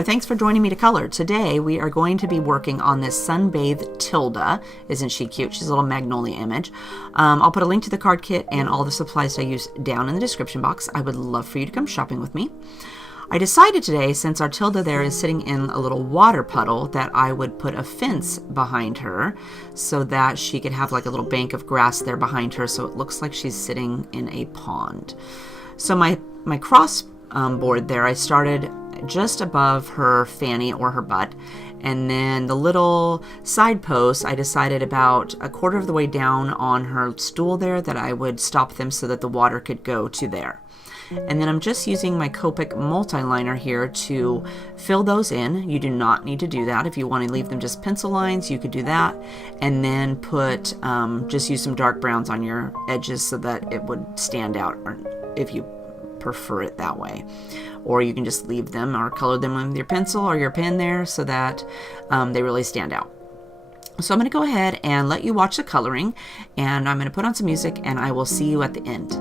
there, thanks for joining me to color. Today we are going to be working on this Sunbathe Tilda. Isn't she cute? She's a little Magnolia image. I'll put a link to the card kit and all the supplies I use down in the description box. I would love for you to come shopping with me. I decided today, since our Tilda there is sitting in a little water puddle, that I would put a fence behind her so that she could have like a little bank of grass there behind her, so it looks like she's sitting in a pond. So my cross board there, I started just above her fanny or her butt, and then the little side posts I decided about a quarter of the way down on her stool there that I would stop them so that the water could go to there. And then I'm just using my Copic multi-liner here to fill those in. You do not need to do that. If you want to leave them just pencil lines, you could do that, and then put just use some dark browns on your edges so that it would stand out, or if you prefer it that way. Or you can just leave them or color them with your pencil or your pen there so that they really stand out. So I'm going to go ahead and let you watch the coloring, and I'm going to put on some music, and I will see you at the end.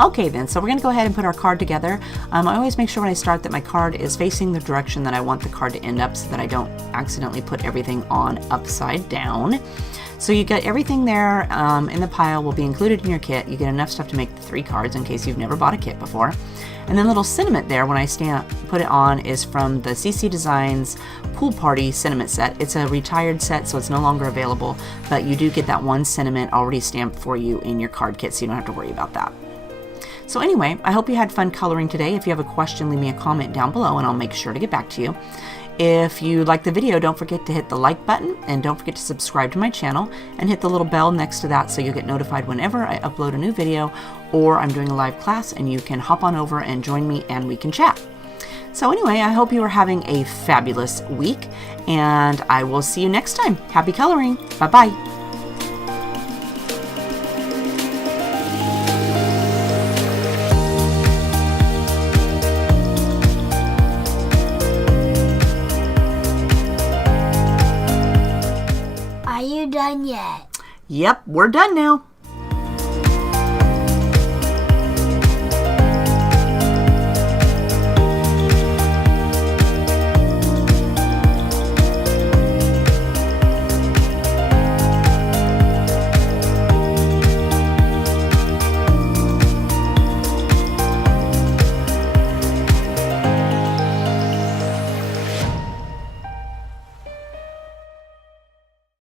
Okay then, so we're going to go ahead and put our card together. I always make sure when I start that my card is facing the direction that I want the card to end up so that I don't accidentally put everything on upside down. So you get everything there in the pile will be included in your kit. You get enough stuff to make the 3 cards in case you've never bought a kit before. And then little sentiment there when I put it on is from the CC Designs Pool Party sentiment set. It's a retired set, so it's no longer available, but you do get that one sentiment already stamped for you in your card kit, so you don't have to worry about that. So anyway, I hope you had fun coloring today. If you have a question, leave me a comment down below and I'll make sure to get back to you. If you like the video, don't forget to hit the like button and don't forget to subscribe to my channel and hit the little bell next to that so you'll get notified whenever I upload a new video or I'm doing a live class, and you can hop on over and join me and we can chat. So anyway, I hope you are having a fabulous week and I will see you next time. Happy coloring. Bye-bye. Are you done yet? Yep, we're done now.